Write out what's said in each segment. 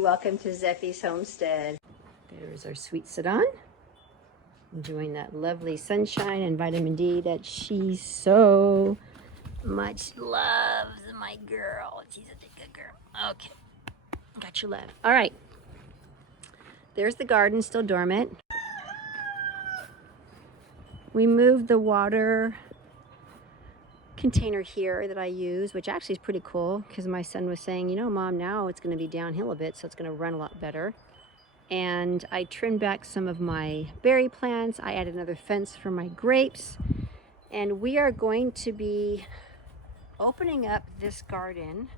welcome to Zephys Homestead. There's our sweet Sedan, enjoying that lovely sunshine and vitamin D that she so much loves. My girl, she's a good girl. Okay, got your love. All right, there's the garden, still dormant. We moved the water container here that I use, which actually is pretty cool because my son was saying, you know, Mom, now it's going to be downhill a bit, so it's going to run a lot better. And I trimmed back some of my berry plants. I added another fence for my grapes, and we are going to be opening up this garden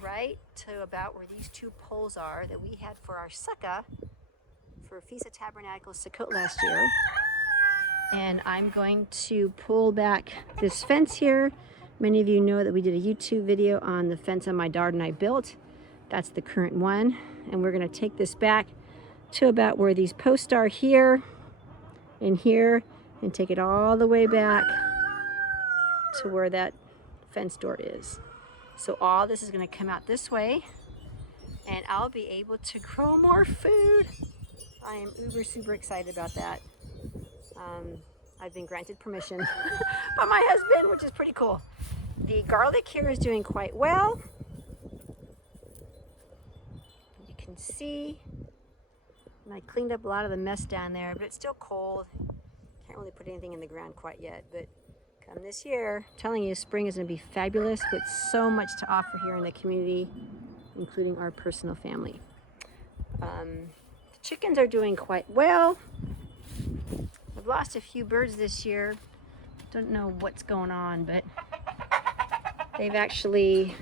right to about where these two poles are that we had for our sukkah for Feast of Tabernacles Sukkot last year. And I'm going to pull back this fence here. Many of you know that we did a YouTube video on the fence on my garden I built. That's the current one. And we're going to take this back to about where these posts are here and here, and take it all the way back to where that fence door is. So all this is going to come out this way, and I'll be able to grow more food. I am uber super excited about that. I've been granted permission by my husband, which is pretty cool. The garlic here is doing quite well. You can see, and I cleaned up a lot of the mess down there, but it's still cold. Can't really put anything in the ground quite yet, but come this year, I'm telling you, spring is going to be fabulous with so much to offer here in the community, including our personal family. The chickens are doing quite well. I've lost a few birds this year. Don't know what's going on, but they've actually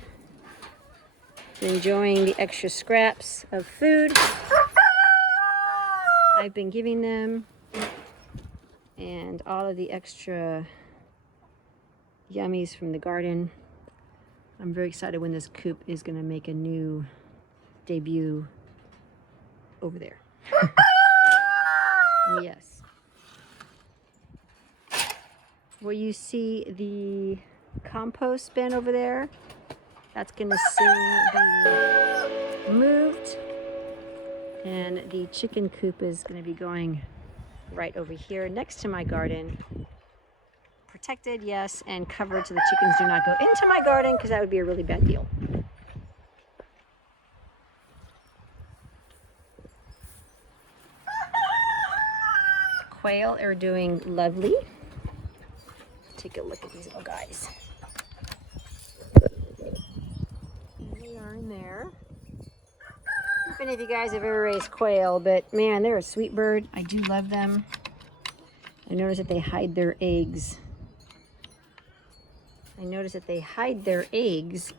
been enjoying the extra scraps of food I've been giving them, and all of the extra yummies from the garden. I'm very excited when this coop is going to make a new debut over there. Yes. Where you see the compost bin over there, that's going to soon be moved, and the chicken coop is going to be going right over here next to my garden. Protected, yes, and covered so the chickens do not go into my garden, because that would be a really bad deal. Quail are doing lovely. Take a look at these little guys. They are in there. I don't know if any of you guys have ever raised quail, but man, they're a sweet bird. I do love them. I notice that they hide their eggs.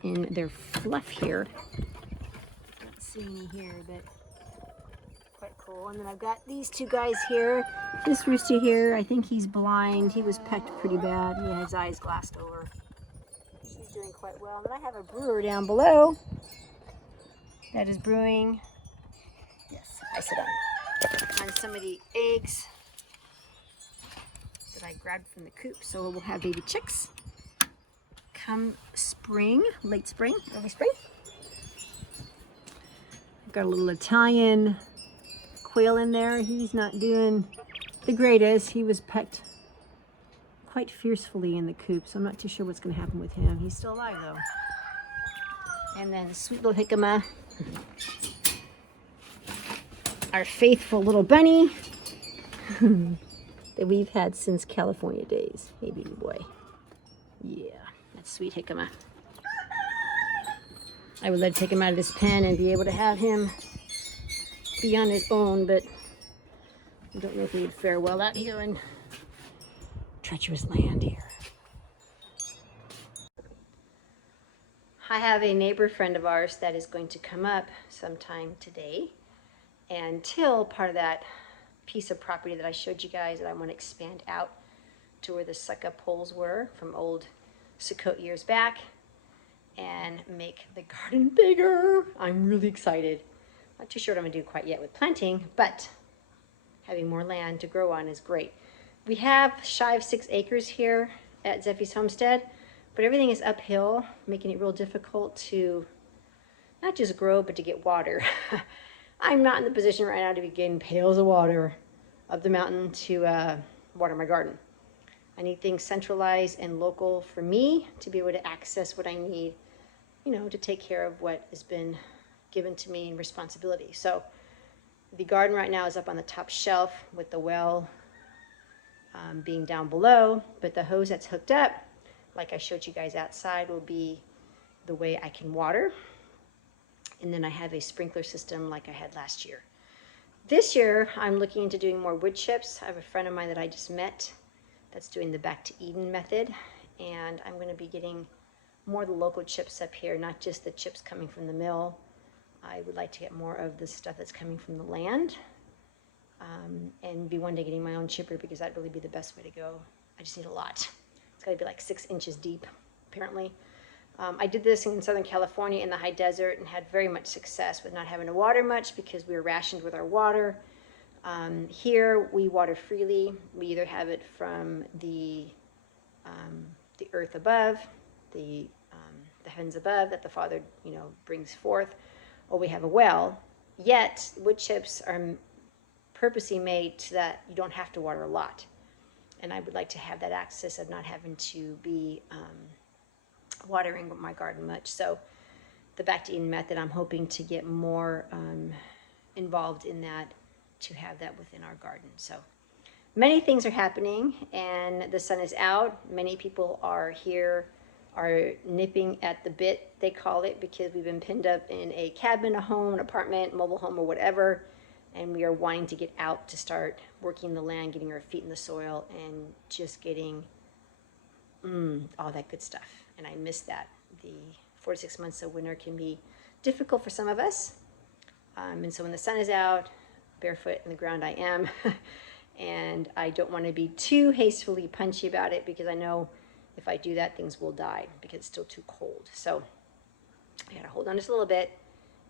in their fluff here. I don't see any here, but quite cool. And then I've got these two guys here. This rooster here, I think he's blind. He was pecked pretty bad. He had his eyes glassed over. She's doing quite well. And then I have a brewer down below that is brewing. Yes, I sit on some of the eggs that I grabbed from the coop. So we'll have baby chicks come spring, late spring, early spring. I've got a little Italian quail in there. He's not doing the greatest. He was pecked quite fiercely in the coop, so I'm not too sure what's going to happen with him. He's still alive though. And then sweet little jicama, our faithful little bunny that we've had since California days. Hey, baby boy. Yeah, that's sweet jicama. I would love to take him out of this pen and be able to have him be on his own, but I don't know if he would fare well out here in treacherous land here. I have a neighbor friend of ours that is going to come up sometime today and till part of that piece of property that I showed you guys that I want to expand out to where the sukkah poles were from old Sukkot years back and make the garden bigger. I'm really excited. Not too sure what I'm gonna do quite yet with planting, but having more land to grow on is great. We have shy of 6 acres here at Zephys Homestead, but everything is uphill, making it real difficult to not just grow, but to get water. I'm not in the position right now to be getting pails of water up the mountain to water my garden. I need things centralized and local for me to be able to access what I need, you know, to take care of what has been given to me in responsibility. So the garden right now is up on the top shelf with the well being down below, but the hose that's hooked up, like I showed you guys outside, will be the way I can water. And then I have a sprinkler system like I had last year. This year, I'm looking into doing more wood chips. I have a friend of mine that I just met that's doing the Back to Eden method, and I'm going to be getting more of the local chips up here, not just the chips coming from the mill. I would like to get more of the stuff that's coming from the land, and be one day getting my own chipper, because that'd really be the best way to go. I just need a lot. It's got to be like 6 inches deep, apparently. I did this in Southern California in the high desert and had very much success with not having to water much because we were rationed with our water. Here we water freely. We either have it from the earth above, the heavens above that the Father, you know, brings forth, or we have a well. Yet wood chips are purposely made so that you don't have to water a lot. And I would like to have that access of not having to be watering my garden much. So the Back to Eden method, I'm hoping to get more involved in that, to have that within our garden. So many things are happening, and the sun is out. Many people are here, are nipping at the bit, they call it, because we've been pinned up in a cabin, a home, an apartment, mobile home, or whatever, and we are wanting to get out to start working the land, getting our feet in the soil, and just getting all that good stuff. And I miss that. The 4 to 6 months of winter can be difficult for some of us. And so when the sun is out, barefoot in the ground I am, and I don't want to be too hastily punchy about it, because I know if I do that, things will die because it's still too cold. So I gotta hold on just a little bit,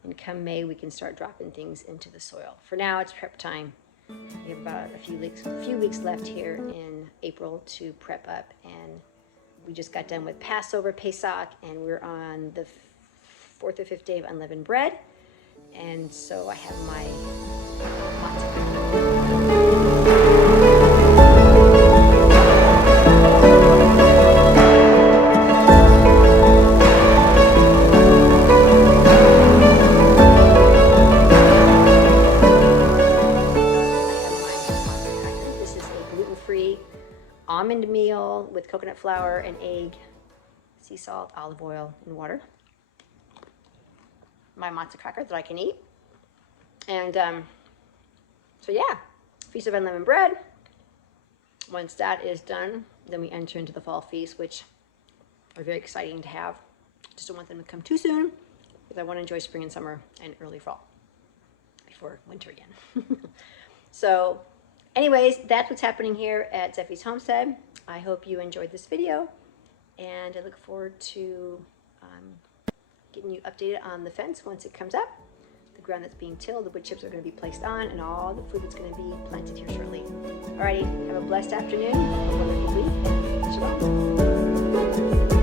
and come May, we can start dropping things into the soil. For now, it's prep time. We have about a few weeks left here in April to prep up, and we just got done with Passover, Pesach, and we're on the 4th or 5th day of Unleavened Bread. And so I have my This is a gluten-free almond meal with coconut flour and egg, sea salt, olive oil, and water. My matzah cracker that I can eat. And so yeah, Feast of Unleavened Bread. Once that is done, then we enter into the fall feast, which are very exciting to have. Just don't want them to come too soon, because I want to enjoy spring and summer and early fall before winter again. So anyways, that's what's happening here at Zephys Homestead. I hope you enjoyed this video, and I look forward to getting you updated on the fence once it comes up, the ground that's being tilled, the wood chips are going to be placed on, and all the food that's going to be planted here shortly. Alrighty, have a blessed afternoon, a wonderful week, and shalom.